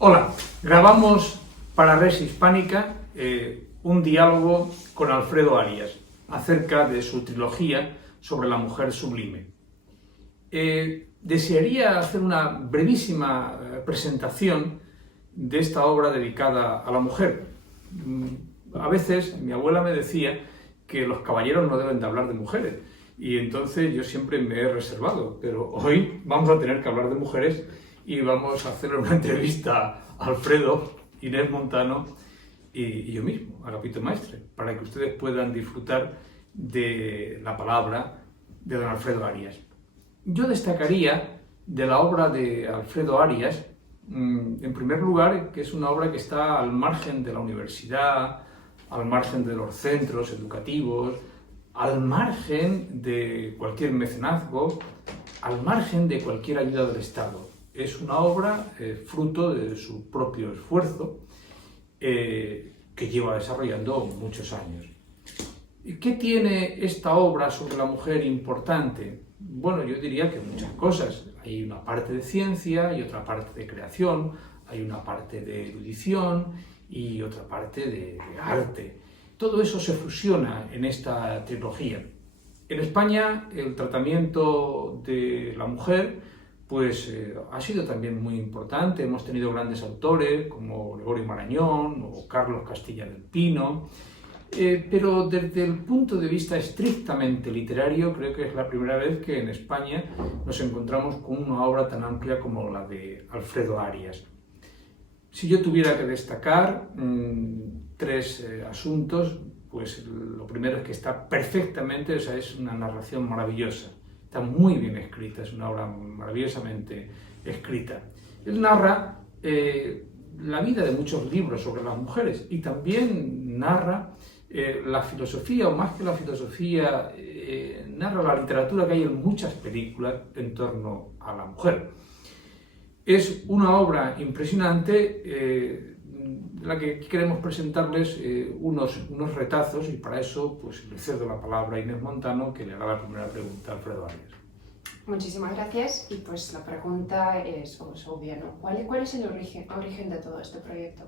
Hola, grabamos para Res Hispánica un diálogo con Alfredo Arias acerca de su trilogía sobre la mujer sublime. Desearía hacer una brevísima presentación de esta obra dedicada a la mujer. A veces mi abuela me decía que los caballeros no deben de hablar de mujeres y entonces yo siempre me he reservado, pero hoy vamos a tener que hablar de mujeres y vamos a hacerle una entrevista a Alfredo, Inés Montano y yo mismo, Agapito Maestre, para que ustedes puedan disfrutar de la palabra de don Alfredo Arias. Yo destacaría de la obra de Alfredo Arias, en primer lugar, que es una obra que está al margen de la universidad, al margen de los centros educativos, al margen de cualquier mecenazgo, al margen de cualquier ayuda del Estado. Es una obra fruto de su propio esfuerzo que lleva desarrollando muchos años. ¿Qué tiene esta obra sobre la mujer importante? Bueno, yo diría que muchas cosas. Hay una parte de ciencia y otra parte de creación, hay una parte de erudición y otra parte de arte. Todo eso se fusiona en esta trilogía. En España el tratamiento de la mujer ha sido también muy importante. Hemos tenido grandes autores como Gregorio Marañón o Carlos Castilla del Pino, pero desde el punto de vista estrictamente literario creo que es la primera vez que en España nos encontramos con una obra tan amplia como la de Alfredo Arias. Si yo tuviera que destacar tres asuntos, pues lo primero es que está perfectamente, o sea, es una narración maravillosa. Está muy bien escrita, es una obra maravillosamente escrita. Él narra la vida de muchos libros sobre las mujeres y también narra la filosofía, o más que la filosofía, narra la literatura que hay en muchas películas en torno a la mujer. Es una obra impresionante de la que queremos presentarles unos retazos y para eso pues le cedo la palabra a Inés Montano, que le hará la primera pregunta a Alfredo Arias. Muchísimas gracias y pues la pregunta es obvia, ¿no? ¿Cuál es el origen de todo este proyecto?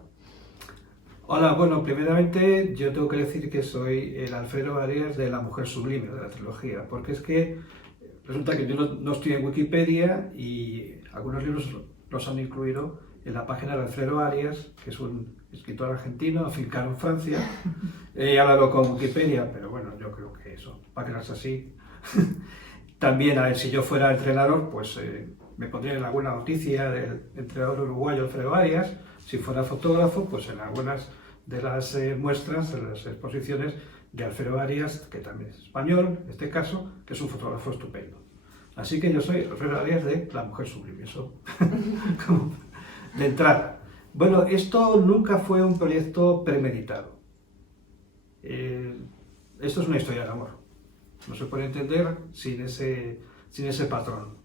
Hola, bueno, primeramente yo tengo que decir que soy el Alfredo Arias de La mujer sublime, de la trilogía, porque es que resulta que yo no estoy en Wikipedia y algunos libros los han incluido en la página de Alfredo Arias, que es un escritor argentino, afincado en Francia. He hablado con Wikipedia, pero bueno, yo creo que eso, para quedarse así. También, a ver, si yo fuera entrenador, pues me pondría en alguna noticia del entrenador uruguayo Alfredo Arias. Si fuera fotógrafo, pues en algunas de las muestras, de las exposiciones de Alfredo Arias, que también es español, en este caso, que es un fotógrafo estupendo. Así que yo soy Alfredo Arias de La mujer sublime, eso como de entrada. Bueno, esto nunca fue un proyecto premeditado. Esto es una historia de amor. No se puede entender sin ese patrón.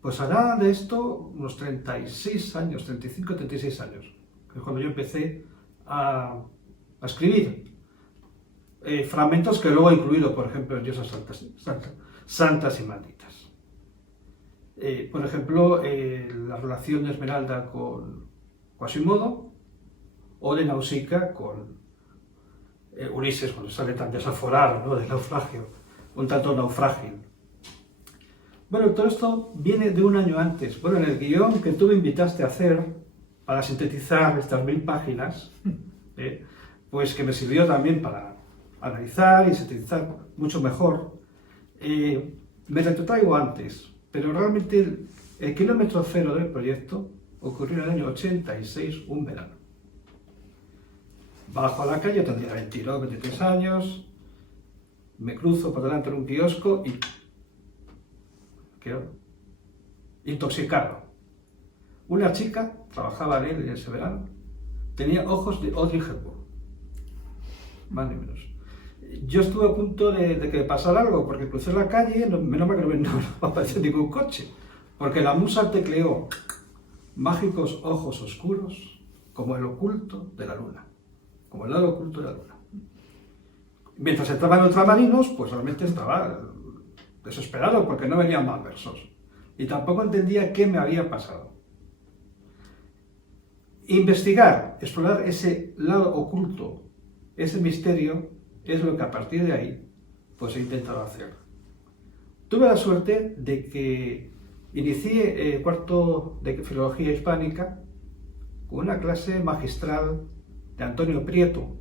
Pues hará de esto unos 36 años, 35, 36 años, que es cuando yo empecé a escribir fragmentos que luego he incluido, por ejemplo, en Diosas santas y malditas. Por ejemplo, la relación de Esmeralda con Quasimodo, o de Nausicaa con Ulises, cuando sale tan desaforado, ¿no?, del naufragio, un tanto naufrágil. Bueno, todo esto viene de un año antes. Bueno, en el guión que tú me invitaste a hacer para sintetizar estas 1000 páginas, pues que me sirvió también para analizar y sintetizar mucho mejor, me retrotraigo antes, pero realmente el kilómetro cero del proyecto ocurrió en el año 86, un verano. Bajo a la calle, tendría 22, 23 años, me cruzo por delante de un kiosco y quedo intoxicado. Una chica trabajaba en él en ese verano, tenía ojos de Audrey Hepburn, más ni menos. Yo estuve a punto de que pasara algo, porque crucé la calle, menos mal que no apareció ningún coche, porque la musa tecleó mágicos ojos oscuros como el oculto de la luna, como el lado oculto de la luna. Mientras entraban ultramarinos, pues realmente estaba desesperado porque no venían más versos y tampoco entendía qué me había pasado. investigar, explorar ese lado oculto, ese misterio, es lo que a partir de ahí pues he intentado hacer. Tuve la suerte de que inicié cuarto de Filología Hispánica con una clase magistral de Antonio Prieto,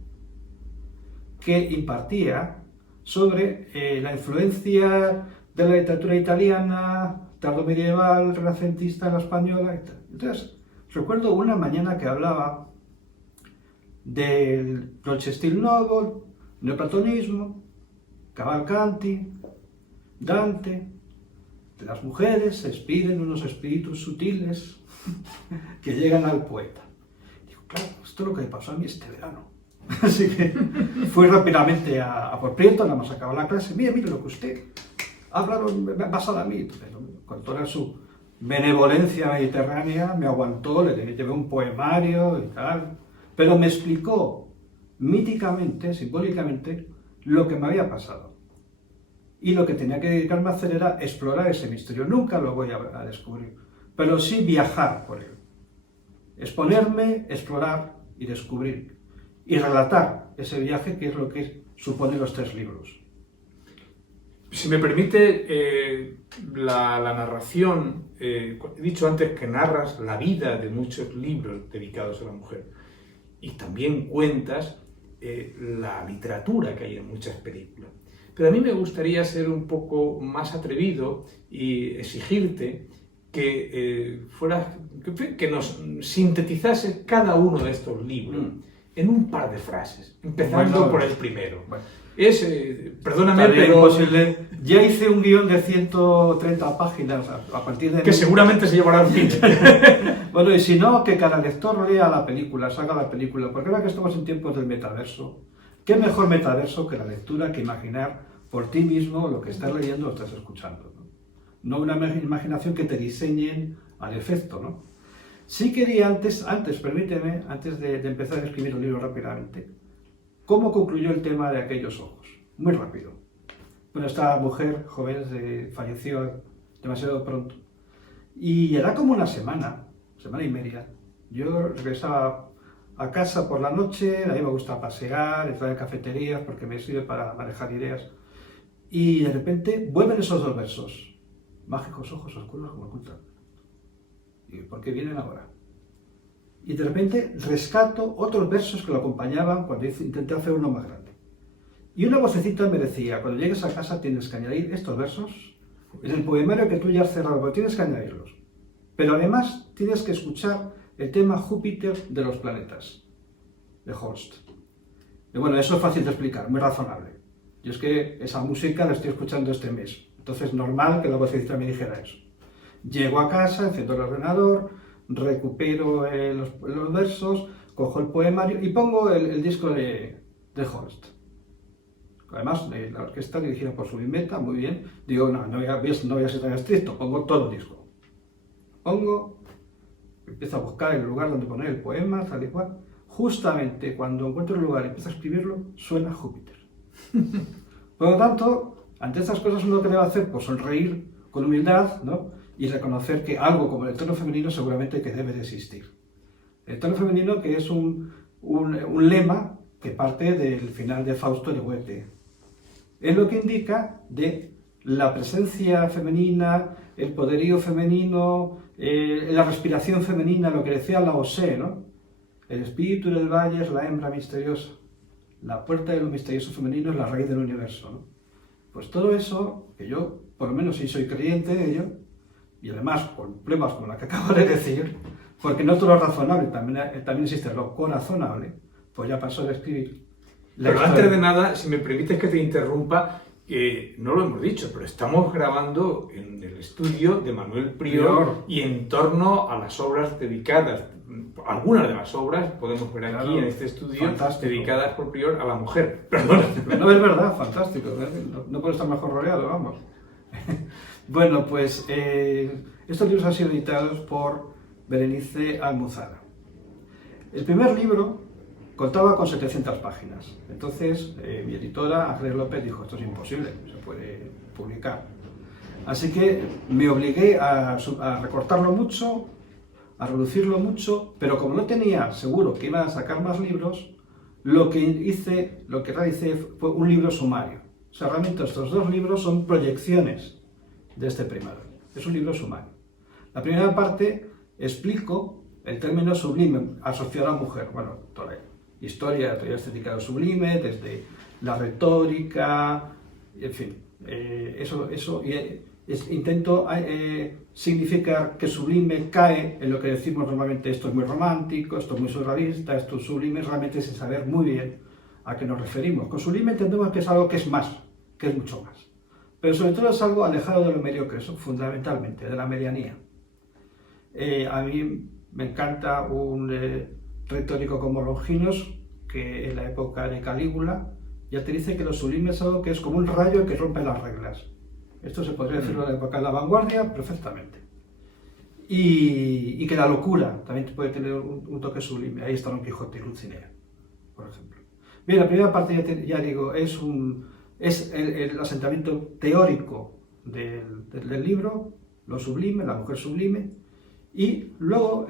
que impartía sobre la influencia de la literatura italiana, tardomedieval, renacentista en la española y tal. Entonces, recuerdo una mañana que hablaba del Dolce Stil Novo, neoplatonismo, Cavalcanti, Dante. De las mujeres se expiden unos espíritus sutiles que llegan al poeta. Digo, claro, esto es lo que me pasó a mí este verano. Así que fui rápidamente a por Prieto, nada más acabó la clase. Mire lo que usted ha hablado basado a mí. Pero con toda su benevolencia mediterránea me aguantó, le llevé un poemario y tal. Pero me explicó míticamente, simbólicamente, lo que me había pasado. Y lo que tenía que dedicarme a hacer era explorar ese misterio. Nunca lo voy a descubrir, pero sí viajar por él. Exponerme, explorar y descubrir. Y relatar ese viaje, que es lo que suponen los 3 libros. Si me permite, la narración, he dicho antes que narras la vida de muchos libros dedicados a la mujer. Y también cuentas la literatura que hay en muchas películas. Pero a mí me gustaría ser un poco más atrevido y exigirte que que nos sintetizases cada uno de estos libros en un par de frases, empezando por el primero. Bueno. Perdóname, pero imposible. Ya hice un guión de 130 páginas a partir de... que seguramente se llevará al cine. Bueno, y si no, que cada lector lea la película, salga la película, porque ahora que estamos en tiempos del metaverso, ¿qué mejor metaverso que la lectura, que imaginar por ti mismo lo que estás leyendo o estás escuchando? No una imaginación que te diseñen al efecto, ¿no? Sí quería antes, permíteme, antes de empezar a escribir el libro rápidamente, ¿cómo concluyó el tema de aquellos ojos? Muy rápido. Bueno, esta mujer joven falleció demasiado pronto. Y era como una semana y media. Yo regresaba a casa por la noche, a mí me gusta pasear, entrar en cafeterías porque me sirve para manejar ideas. Y de repente vuelven esos 2 versos. Mágicos ojos oscuros como ocultan. ¿Y por qué vienen ahora? Y de repente rescato otros versos que lo acompañaban cuando intenté hacer uno más grande. Y una vocecita me decía, cuando llegues a casa tienes que añadir estos versos en el poemario que tú ya has cerrado, pero tienes que añadirlos. Pero además tienes que escuchar el tema Júpiter de los planetas, de Holst. Y bueno, eso es fácil de explicar, muy razonable. Yo es que esa música la estoy escuchando este mes, entonces normal que la vocecita me dijera eso. Llego a casa, enciendo el ordenador, recupero los versos, cojo el poemario y pongo el disco de Holst. Además, la orquesta dirigida por Subimeta, muy bien. Digo, no voy a ser tan estricto, pongo todo el disco. Empiezo a buscar el lugar donde poner el poema, tal y cual. Justamente cuando encuentro el lugar y empiezo a escribirlo, suena Júpiter. Por lo tanto, ante estas cosas uno que debe hacer, pues sonreír con humildad, ¿no? Y reconocer que algo como el tono femenino seguramente que debe de existir. El tono femenino que es un lema que parte del final de Fausto de Goethe. Es lo que indica de la presencia femenina, el poderío femenino, la respiración femenina, lo que decía Lao Tse, ¿no? El espíritu del valle es la hembra misteriosa. La puerta de lo misterioso femenino es la raíz del universo, ¿no? Pues todo eso, que yo, por lo menos sí soy creyente de ello, y además con pruebas como la que acabo de decir, porque no todo lo razonable, también existe lo corazonable, pues ya pasó de escribir. Pero antes de nada, si me permites que te interrumpa, no lo hemos dicho, pero estamos grabando en el estudio de Manuel Prior y en torno a las obras dedicadas, algunas de las obras podemos ver aquí en este estudio, fantástico, dedicadas por Prior a la mujer. Perdón. No, es verdad, fantástico, no puedo estar mejor rodeado, vamos. Bueno, pues estos libros han sido editados por Berenice Almuzara. El primer libro contaba con 700 páginas. Entonces, mi editora, Ángeles López, dijo, esto es imposible, no se puede publicar. Así que me obligué a recortarlo mucho, a reducirlo mucho, pero como no tenía seguro que iban a sacar más libros, lo que realicé fue un libro sumario. O sea, realmente estos dos libros son proyecciones de este primario. Es un libro sumario. La primera parte explico el término sublime asociado a la mujer. Bueno, toda la historia, la teoría estética del sublime, desde la retórica, en fin. Intento significar que sublime cae en lo que decimos normalmente: esto es muy romántico, esto es muy surrealista, esto es sublime, realmente sin saber muy bien a qué nos referimos. Con sublime entendemos que es algo que es más, que es mucho más. Pero sobre todo es algo alejado de lo mediocre, eso, fundamentalmente, de la medianía. A mí me encanta un retórico como Longinos, que en la época de Calígula ya te dice que lo sublime es algo que es como un rayo que rompe las reglas. Esto se podría decirlo en la época de la vanguardia perfectamente. Y que la locura también puede tener un toque sublime. Ahí está Don Quijote y Dulcinea, por ejemplo. Bien, la primera parte, ya digo, es el asentamiento teórico del libro, lo sublime, la mujer sublime, y luego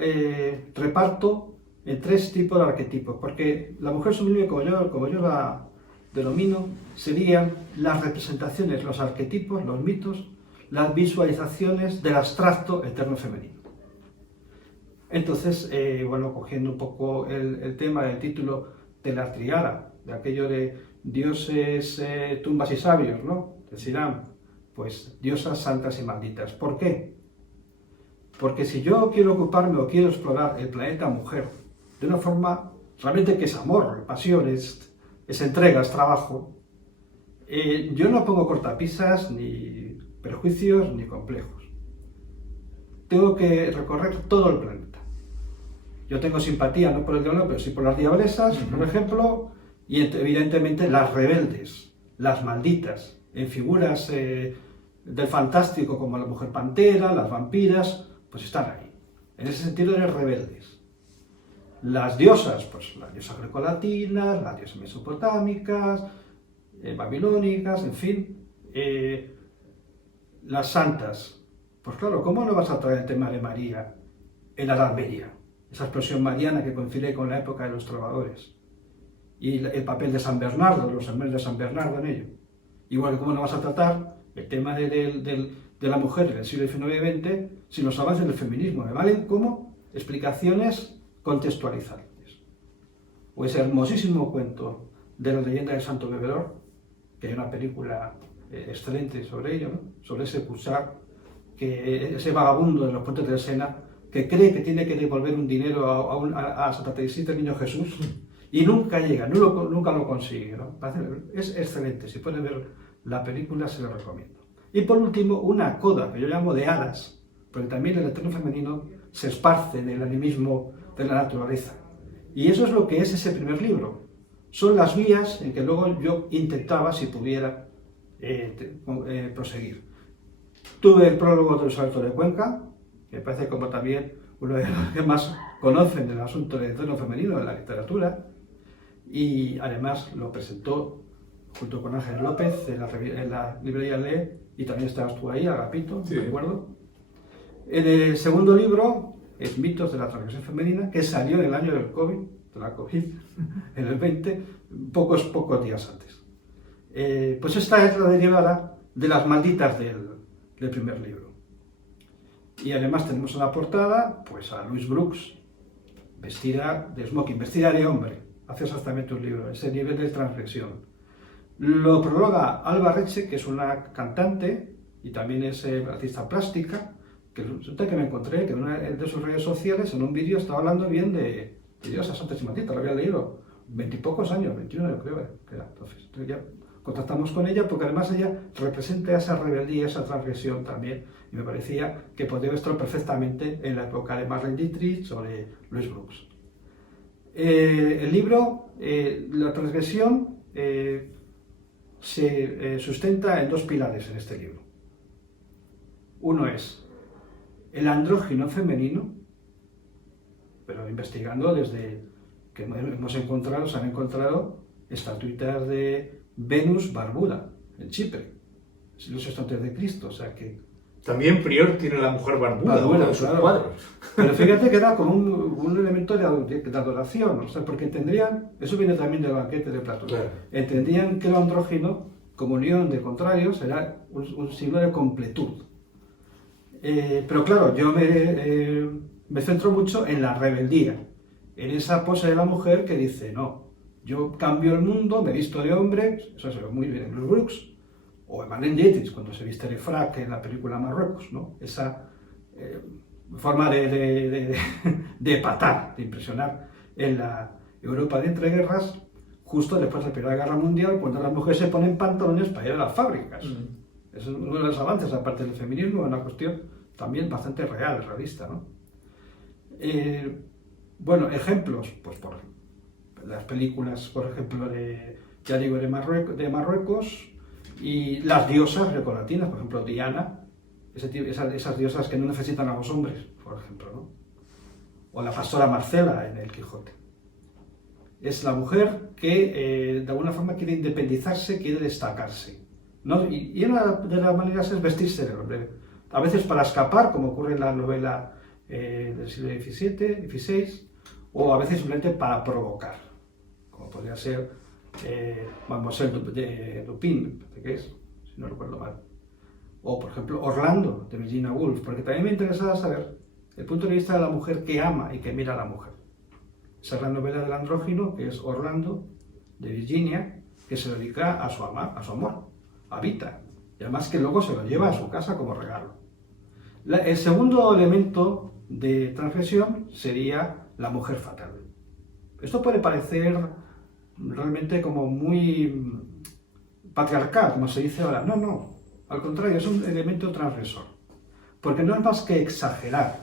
reparto en tres tipos de arquetipos, porque la mujer sublime, como yo la denomino, serían las representaciones, los arquetipos, los mitos, las visualizaciones del abstracto eterno femenino. Entonces, bueno, cogiendo un poco el tema del título de la triada, de aquello de dioses, tumbas y sabios, ¿no? Decirán, pues diosas, santas y malditas. ¿Por qué? Porque si yo quiero ocuparme o quiero explorar el planeta mujer de una forma realmente que es amor, pasión, es entrega, es trabajo, yo no pongo cortapisas, ni prejuicios, ni complejos. Tengo que recorrer todo el planeta. Yo tengo simpatía no por el diablo, pero sí por las diablesas, por ejemplo, y evidentemente las rebeldes, las malditas, en figuras del fantástico como la mujer pantera, las vampiras, pues están ahí. En ese sentido, eres rebeldes. Las diosas, pues las diosas grecolatinas, las diosas mesopotámicas, babilónicas, en fin. Las santas, pues claro, ¿cómo no vas a traer el tema de María en la Edad Media? Esa explosión mariana que coincide con la época de los trovadores. Y el papel de San Bernardo, los sermones de San Bernardo en ello. Igual que cómo no vas a tratar el tema de la mujer en el siglo XIX y XX sin los avances del feminismo. Me valen como explicaciones contextualizantes. O ese hermosísimo cuento de la leyenda del Santo Bebedor, que hay una película excelente sobre ello, ¿no? Sobre ese Cuixart, ese vagabundo de los puentes del Sena, que cree que tiene que devolver un dinero a Santa Teresita, el niño Jesús, y nunca llega, nunca lo consigue, ¿no? Es excelente, si pueden ver la película se lo recomiendo. Y por último, una coda que yo llamo de hadas, porque también el eterno femenino se esparce en el animismo de la naturaleza. Y eso es lo que es ese primer libro. Son las vías en que luego yo intentaba, si pudiera, proseguir. Tuve el prólogo de los Altos de Cuenca, que me parece como también uno de los que más conocen el asunto del eterno femenino en la literatura, y además lo presentó junto con Ángel López en la librería Lee, y también estabas tú ahí, Agapito, sí. ¿De acuerdo? En el segundo libro es Mitos de la transgresión femenina, que salió en el año del COVID, de la COVID, en el 20, pocos días antes. Pues esta es la derivada de las malditas del primer libro. Y además tenemos en la portada pues a Louise Brooks, vestida de smoking, vestida de hombre. Hace exactamente un libro, ese nivel de transgresión. Lo prologa Alba Reche, que es una cantante y también es artista plástica, que resulta que me encontré que en una de sus redes sociales, en un vídeo, estaba hablando bien de diosas santas y malditas, lo había leído, 20 y pocos años, 21 yo creo que era. Entonces ya contactamos con ella porque además ella representa esa rebeldía, esa transgresión también, y me parecía que podía estar perfectamente en la época de Marlene Dietrich o de Louise Brooks. El libro, la transgresión, se sustenta en dos pilares en este libro. Uno es el andrógino femenino, pero investigando desde que se han encontrado estatuitas de Venus barbuda en Chipre, siglo VI a.C., o sea que También Prior tiene la mujer barbuda, Barbuda, uno de sus claro. cuadros. Pero fíjate que era como un elemento de adoración, o sea, porque entendían, eso viene también del banquete de Platón, Claro. entendían que el andrógino, como unión de contrarios, era un signo de completud. Pero claro, yo me centro mucho en la rebeldía, en esa pose de la mujer que dice, no, yo cambio el mundo, me visto de hombre, eso se ve muy bien en Mel Brooks, o en Marlene Dietrich, cuando se viste de frac en la película Marruecos, ¿no? Esa forma de patar, de impresionar en la Europa de entreguerras, justo después de la Primera Guerra Mundial, cuando las mujeres se ponen pantalones para ir a las fábricas. Es uno de los avances, aparte del feminismo, una cuestión también bastante real, realista, ¿no? Bueno, ejemplos, pues por las películas, por ejemplo, ya digo, de Marruecos, y las diosas grecolatinas, por ejemplo, Diana, esas diosas que no necesitan a los hombres, por ejemplo, ¿no? O la pastora Marcela en El Quijote. Es la mujer que de alguna forma quiere independizarse, quiere destacarse, ¿no? Y una de las maneras es vestirse de hombre. A veces para escapar, como ocurre en la novela del siglo XVI, o a veces simplemente para provocar, como podría ser Mademoiselle de Dupin, que es, si no recuerdo mal. O, por ejemplo, Orlando, de Virginia Woolf, porque también me interesaba saber el punto de vista de la mujer que ama y que mira a la mujer. Esa es la novela del andrógino, que es Orlando, de Virginia, que se dedica a su amor, a Vita, y además que luego se lo lleva a su casa como regalo. El segundo elemento de transgresión sería la mujer fatal. Esto puede parecer realmente como muy patriarcal, como se dice ahora. No, no, al contrario, es un elemento transgresor, porque no es más que exagerar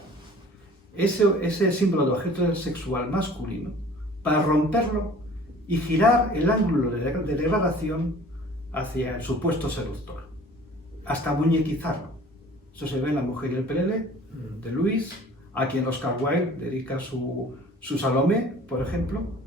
ese símbolo de objeto sexual masculino para romperlo y girar el ángulo de degradación hacia el supuesto seductor, hasta muñequizarlo. Eso se ve en La mujer y el pelele, de Luis, a quien Oscar Wilde dedica su Salomé, por ejemplo,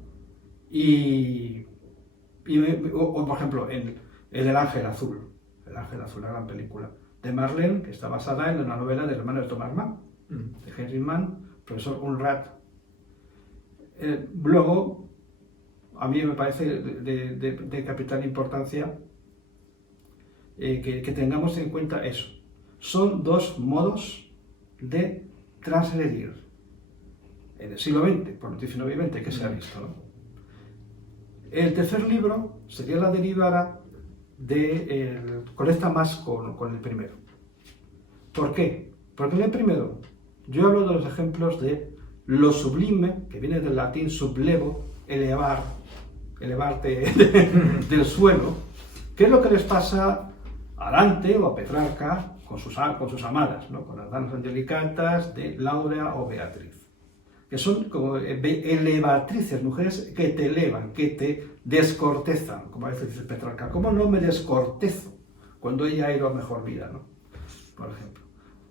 o por ejemplo, en El ángel azul, la gran película de Marlene, que está basada en una novela del hermano de Thomas Mann, de Henry Mann, profesor Unrat. Luego, a mí me parece de capital importancia que tengamos en cuenta eso. Son dos modos de transgredir en el siglo XX, por el XIX y XX, que se ha visto, ¿no? El tercer libro sería la derivada conecta más con el primero. ¿Por qué? Porque en el primero yo hablo de los ejemplos de lo sublime, que viene del latín sublevo, elevarte del suelo, que es lo que les pasa a Dante o a Petrarca con sus amadas, ¿no? Con las damas angelicatas de Laura o Beatriz, que son como elevatrices, mujeres que te elevan, que te descortezan, como a veces dice Petrarca. ¿Cómo no me descortezo cuando ella ha ido a mejor vida, ¿no? Por ejemplo.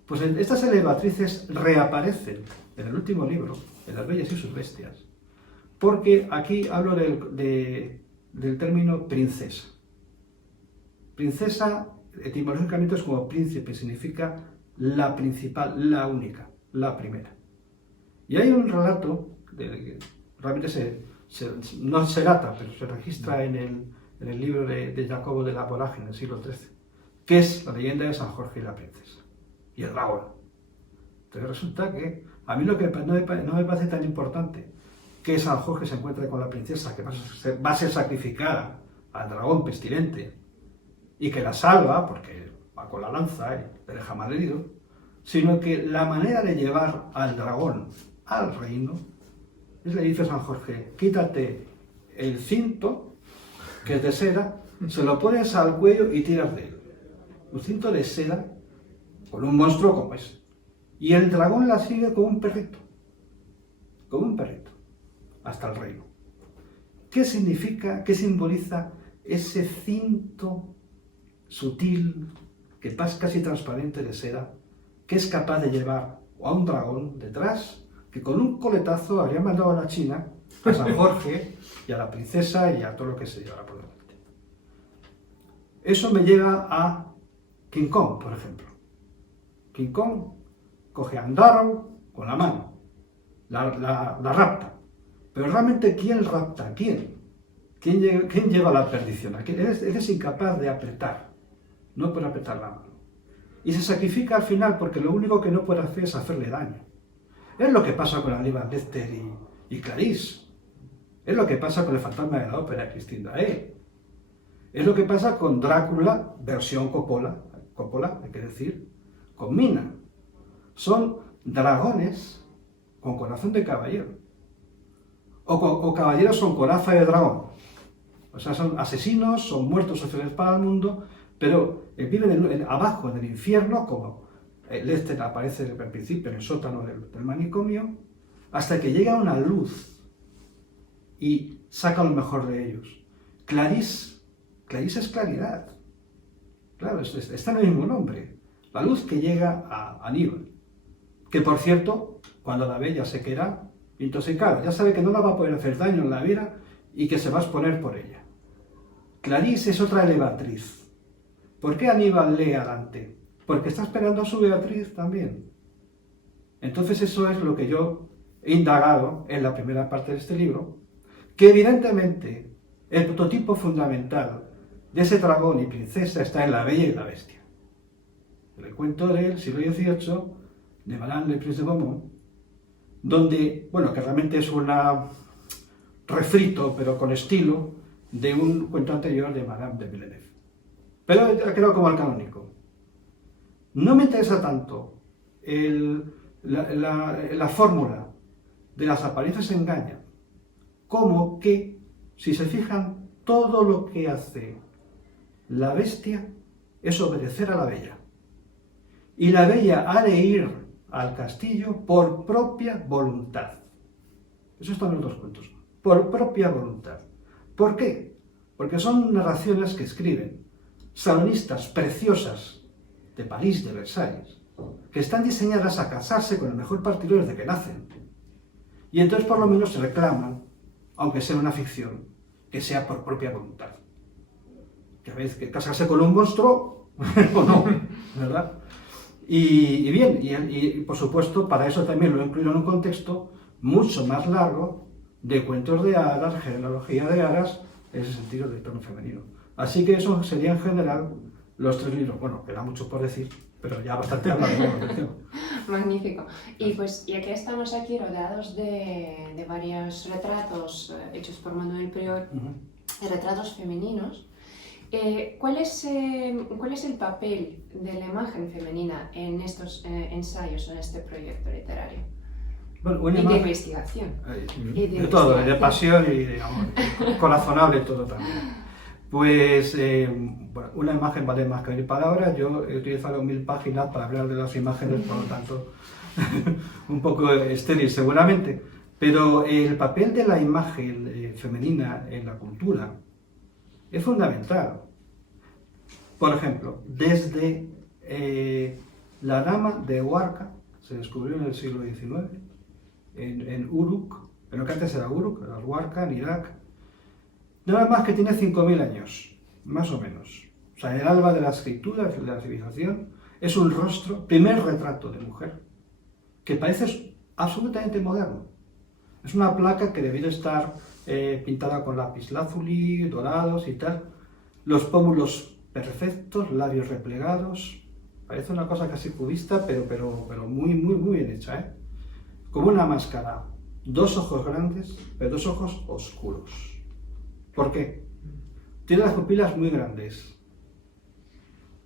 Pues estas elevatrices reaparecen en el último libro, en Las bellas y sus bestias, porque aquí hablo del término princesa. Princesa, etimológicamente, es como príncipe, significa la principal, la única, la primera. Y hay un relato, que realmente no se data, pero se registra en el libro de Jacobo de la Vorágine, del siglo XIII, que es la leyenda de San Jorge y la princesa, y el dragón. Entonces resulta que a mí lo que no me parece tan importante que San Jorge se encuentre con la princesa, que va a ser sacrificada al dragón pestilente, y que la salva, porque va con la lanza y le deja mal herido, sino que la manera de llevar al dragón al reino es, le dice San Jorge, quítate el cinto, que es de seda, se lo pones al cuello y tiras de él. Un cinto de seda con un monstruo como ese. Y el dragón la sigue como un perrito, hasta el reino. ¿Qué significa, qué simboliza ese cinto sutil, que es casi transparente de seda, que es capaz de llevar a un dragón detrás, que con un coletazo habría mandado a la China, a San Jorge y a la princesa y a todo lo que se llevara por delante? Eso me lleva a King Kong, por ejemplo. King Kong coge a Andarro con la mano, la rapta. Pero realmente, ¿quién rapta a quién? ¿Quién lleva a la perdición? Él es incapaz de apretar, no puede apretar la mano. Y se sacrifica al final porque lo único que no puede hacer es hacerle daño. Es lo que pasa con Aníbal Lecter y Clarice. Es lo que pasa con el fantasma de la ópera de Christine Daae. Es lo que pasa con Drácula, versión Coppola, hay que decir, con Mina. Son dragones con corazón de caballero. O caballeros con coraza de dragón. O sea, son asesinos, son muertos sociales para el mundo, pero viven abajo en el infierno, como Lecter aparece al principio en el sótano del manicomio, hasta que llega una luz y saca lo mejor de ellos. Clarice es claridad. Claro, está en el mismo nombre. La luz que llega a Aníbal. Que por cierto, cuando la ve ya se queda intoxicada. Ya sabe que no la va a poder hacer daño en la vida y que se va a exponer por ella. Clarice es otra elevatriz. ¿Por qué Aníbal lee a Dante? Porque está esperando a su Beatriz también. Entonces eso es lo que yo he indagado en la primera parte de este libro, que evidentemente el prototipo fundamental de ese dragón y princesa está en La Bella y la Bestia. El cuento del siglo XVIII, de Madame le Prince de Beaumont, donde, bueno, que realmente es un refrito, pero con estilo, de un cuento anterior de Madame de Villeneuve. Pero ha quedado como el canónico. No me interesa tanto la fórmula de las apariencias engañan, como que, si se fijan, todo lo que hace la bestia es obedecer a la bella. Y la bella ha de ir al castillo por propia voluntad. Eso está en los dos cuentos. Por propia voluntad. ¿Por qué? Porque son narraciones que escriben salonistas preciosas de París, de Versalles, que están diseñadas a casarse con el mejor partido desde que nacen. Y entonces por lo menos se reclaman, aunque sea una ficción, que sea por propia voluntad. Que a veces que casarse con un monstruo o no, ¿verdad? Y bien, y por supuesto para eso también lo he incluido en un contexto mucho más largo de cuentos de hadas, genealogía de hadas, en ese sentido del tono femenino. Así que eso sería en general los tres libros. Bueno, queda mucho por decir, pero ya bastante hablado de la ficción. Magnífico. Y pues ya que estamos aquí rodeados de varios retratos hechos por Manuel Prior, retratos femeninos, ¿cuál es el papel de la imagen femenina en estos ensayos, en este proyecto literario? Bueno, y de investigación. De todo, de pasión y de amor, corazonable todo también. Pues bueno, una imagen vale más que 1000 palabras. Yo he utilizado 1000 páginas para hablar de las imágenes, por lo tanto, un poco estéril seguramente. Pero el papel de la imagen femenina en la cultura es fundamental. Por ejemplo, desde la dama de Huarca, se descubrió en el siglo XIX, en Uruk, en lo que antes era Uruk, era Huarca, en Irak, nada más que tiene 5000 años, más o menos. O sea, en el alba de la escritura, de la civilización, es un rostro, primer retrato de mujer, que parece absolutamente moderno. Es una placa que debió estar pintada con lapislázuli, dorados y tal. Los pómulos perfectos, labios replegados. Parece una cosa casi cubista, pero muy bien hecha, ¿eh? Como una máscara. 2 ojos grandes, pero 2 ojos oscuros. ¿Por qué? Tiene las pupilas muy grandes.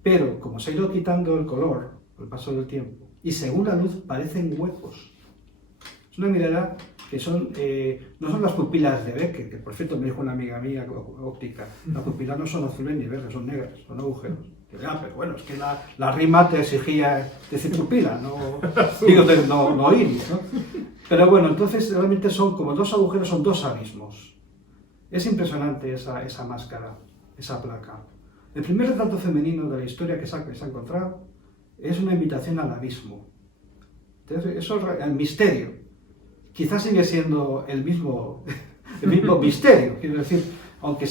Pero, como se ha ido quitando el color con el paso del tiempo, y según la luz parecen huecos. Es una mirada que no son las pupilas de Beckett, que por cierto me dijo una amiga mía óptica, las pupilas no son azules ni verdes, son negras, son agujeros. Pero bueno, es que la rima te exigía decir pupila, no iris, ¿no? Pero bueno, entonces realmente son como 2 agujeros, son 2 abismos. Es impresionante esa máscara, esa placa. El primer retrato femenino de la historia que se ha encontrado es una invitación al abismo. Entonces, eso es el misterio. Quizás sigue siendo el mismo misterio, quiero decir, aunque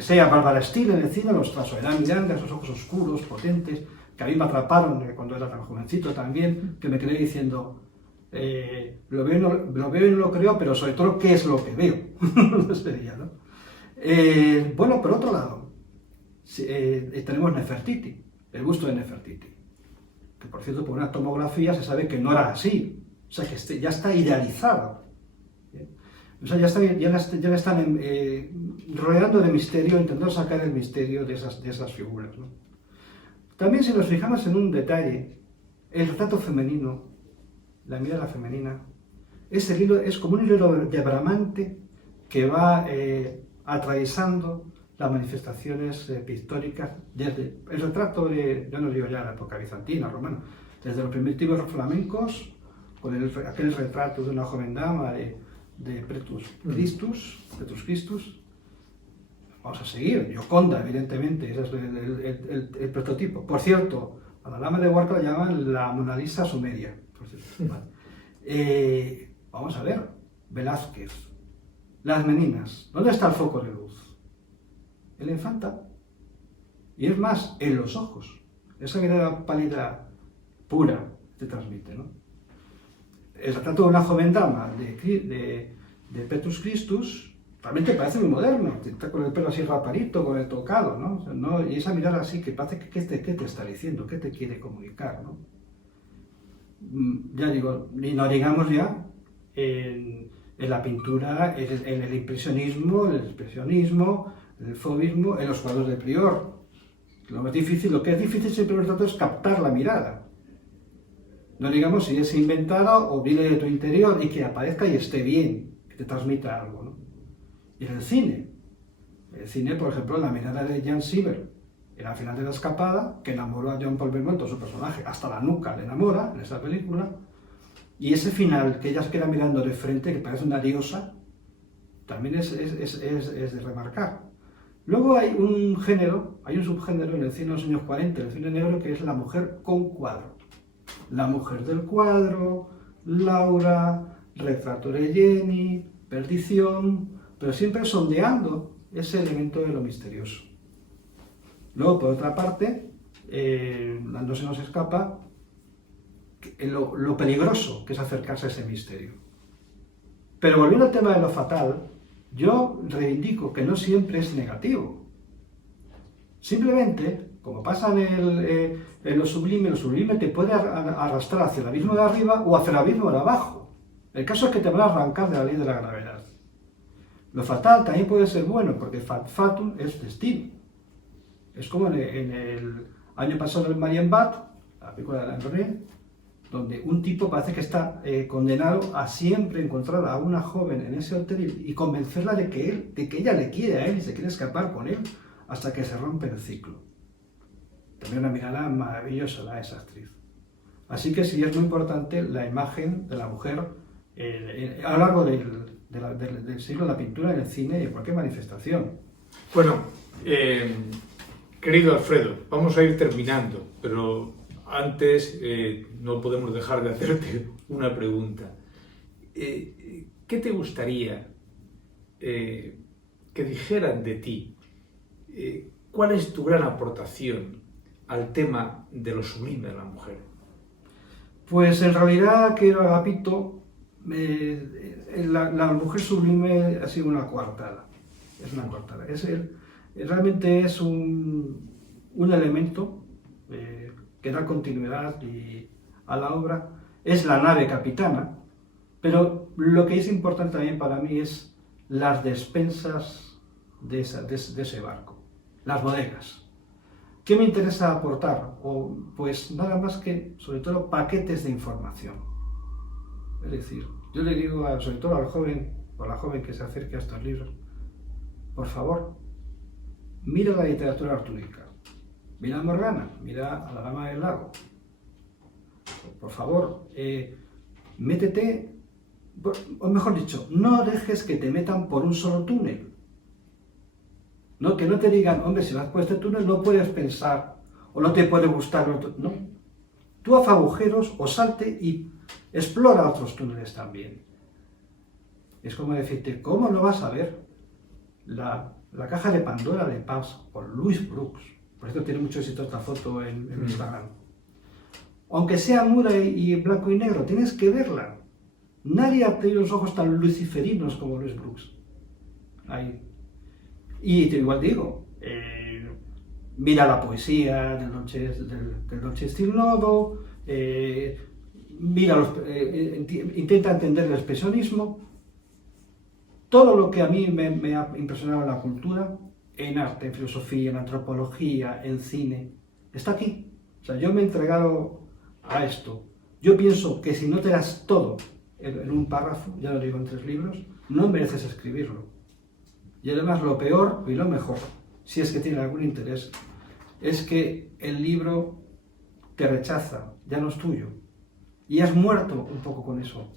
sea Bárbara Steele en el cine, los trazo de Miranda, esos ojos oscuros, potentes, que a mí me atraparon cuando era tan jovencito también, que me quedé diciendo, lo veo y no lo creo, pero sobre todo, ¿qué es lo que veo? Sería, ¿no? Bueno, por otro lado, tenemos Nefertiti, el busto de Nefertiti, que por cierto, por una tomografía se sabe que no era así, o sea, que ya está idealizado. O sea, ya la están rodeando de misterio, intentando sacar el misterio de esas figuras, ¿no? También, si nos fijamos en un detalle, el retrato femenino, la mirada femenina, es como un hilo diagramante que va atravesando las manifestaciones pictóricas desde el retrato yo no digo ya la época bizantina, romana, desde los primitivos flamencos, con aquel retrato de una joven dama de Petrus Christus. Vamos a seguir, Gioconda, evidentemente, ese es el prototipo. Por cierto, a la dama de Huarca la llaman la Mona Lisa sumeria. Por cierto. Vale. Vamos a ver, Velázquez, las meninas, ¿dónde está el foco de luz? En la infanta. Y es más, en los ojos. Esa mirada pálida, pura, te transmite, ¿no? El retrato de una joven dama de Petrus Christus realmente parece muy moderno, está con el pelo así raparito, con el tocado, ¿no? Y esa mirada así que parece que ¿qué te está diciendo? ¿Qué te quiere comunicar? ¿No? Ya digo, y no digamos ya en la pintura, en el impresionismo, el fauvismo, en los cuadros de Prior. Lo que es difícil siempre en el retrato es captar la mirada. No digamos si es inventada o viene de tu interior y que aparezca y esté bien, que te transmita algo, ¿no? Y en el cine, por ejemplo, la mirada de Jan Siever, en la final de La Escapada, que enamoró a John Paul Belmondo, su personaje, hasta la nuca le enamora en esta película, y ese final, que ella se queda mirando de frente, que parece una diosa, también es de remarcar. Luego hay un subgénero en el cine de los años 40, el cine negro, que es la mujer con cuadro. La mujer del cuadro, Laura, retrato de Jenny, perdición, pero siempre sondeando ese elemento de lo misterioso. Luego, por otra parte, no se nos escapa lo peligroso que es acercarse a ese misterio. Pero volviendo al tema de lo fatal, yo reivindico que no siempre es negativo. Simplemente, como pasa en lo sublime te puede arrastrar hacia el abismo de arriba o hacia el abismo de abajo. El caso es que te van a arrancar de la ley de la gravedad. Lo fatal también puede ser bueno, porque fatum es destino. Es como en el año pasado en Marienbad, la película de Alain Resnais, donde un tipo parece que está condenado a siempre encontrar a una joven en ese hotel y convencerla de que ella le quiere a él y se quiere escapar con él hasta que se rompe el ciclo. También una mirada maravillosa la de esa actriz. Así que sí es muy importante la imagen de la mujer a lo largo del siglo de la pintura, en el cine y en cualquier manifestación. Bueno, querido Alfredo, vamos a ir terminando, pero antes no podemos dejar de hacerte una pregunta. ¿Qué te gustaría que dijeran de ti? ¿Cuál es tu gran aportación al tema de lo sublime de la mujer? Pues en realidad, querido Agapito, la mujer sublime ha sido una coartada. Es una coartada. Realmente es un elemento que da continuidad a la obra. Es la nave capitana, pero lo que es importante también para mí es las despensas de ese barco, las bodegas. ¿Qué me interesa aportar? Pues nada más que, sobre todo, paquetes de información. Es decir, yo le digo, sobre todo al joven o a la joven que se acerque a estos libros, por favor, mira la literatura artúrica, mira a Morgana, mira a la Dama del Lago. Por favor, métete, o mejor dicho, no dejes que te metan por un solo túnel. ¿No? Que no te digan, hombre, si vas por este túnel no puedes pensar, o no te puede gustar otro. No. Tú haz agujeros o salte y explora otros túneles también. Es como decirte, ¿cómo no vas a ver la caja de Pandora de Paz por Louis Brooks? Por eso tiene mucho éxito esta foto en Instagram. Aunque sea muda y blanco y negro, tienes que verla. Nadie ha tenido los ojos tan luciferinos como Louise Brooks. Ahí. Y igual digo, mira la poesía del Dolce Stil Novo, intenta entender el expresionismo. Todo lo que a mí me ha impresionado en la cultura, en arte, en filosofía, en antropología, en cine, está aquí. O sea, yo me he entregado a esto. Yo pienso que si no te das todo en un párrafo, ya lo digo en 3 libros, no mereces escribirlo. Y además lo peor y lo mejor, si es que tiene algún interés, es que el libro te rechaza, ya no es tuyo. Y has muerto un poco con eso.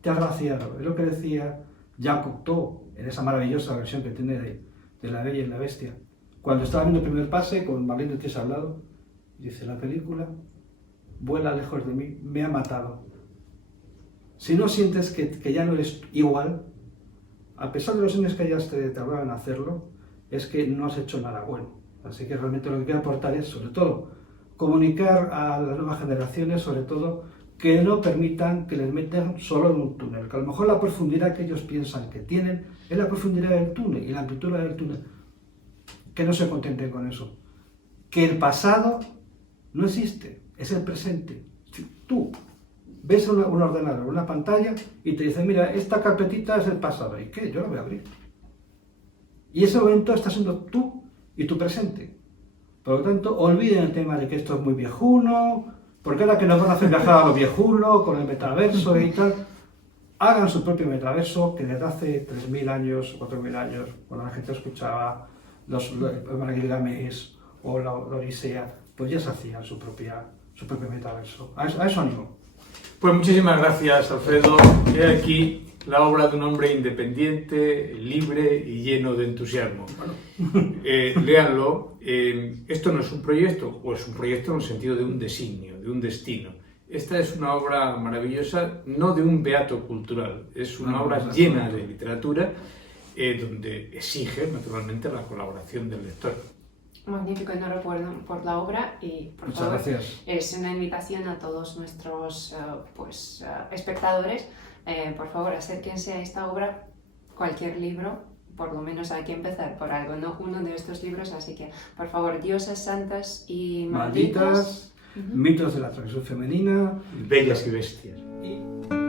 Te has vaciado. Es lo que decía Jacques Cocteau en esa maravillosa versión que tiene de La Bella y la Bestia. Cuando estaba viendo el primer pase, con Marlene Dietrich al lado, dice, la película vuela lejos de mí, me ha matado. Si no sientes que ya no eres igual, a pesar de los años que hayas tardado en hacerlo, es que no has hecho nada bueno. Así que realmente lo que quiero aportar es, sobre todo, comunicar a las nuevas generaciones, sobre todo, que no permitan que les metan solo en un túnel, que a lo mejor la profundidad que ellos piensan que tienen es la profundidad del túnel y la amplitud del túnel. Que no se contenten con eso. Que el pasado no existe, es el presente. Si tú ves un ordenador, una pantalla y te dicen, mira, esta carpetita es el pasado. ¿Y qué? Yo la voy a abrir. Y ese momento está siendo tú y tu presente. Por lo tanto, olviden el tema de que esto es muy viejuno, porque ahora que nos van a hacer viajar a lo viejuno, con el metaverso y tal, hagan su propio metaverso, que desde hace 3.000 años, 4.000 años, cuando la gente escuchaba los Gilgamesh o la Odisea, pues ya se hacían su propio metaverso. A eso animo. Pues muchísimas gracias, Alfredo. He aquí la obra de un hombre independiente, libre y lleno de entusiasmo. Bueno, léanlo. Esto no es un proyecto, o es un proyecto en el sentido de un designio, de un destino. Esta es una obra maravillosa, no de un beato cultural, es una obra llena de literatura, donde exige, naturalmente, la colaboración del lector. Magnífico, enhorabuena por la obra y por Muchas favor, gracias. es una invitación a todos nuestros espectadores. Por favor, acérquense a esta obra, cualquier libro, por lo menos hay que empezar por algo, no uno de estos libros, así que por favor, Diosas Santas y Malditas, Mitos de la tradición femenina, Bellas y Bestias. y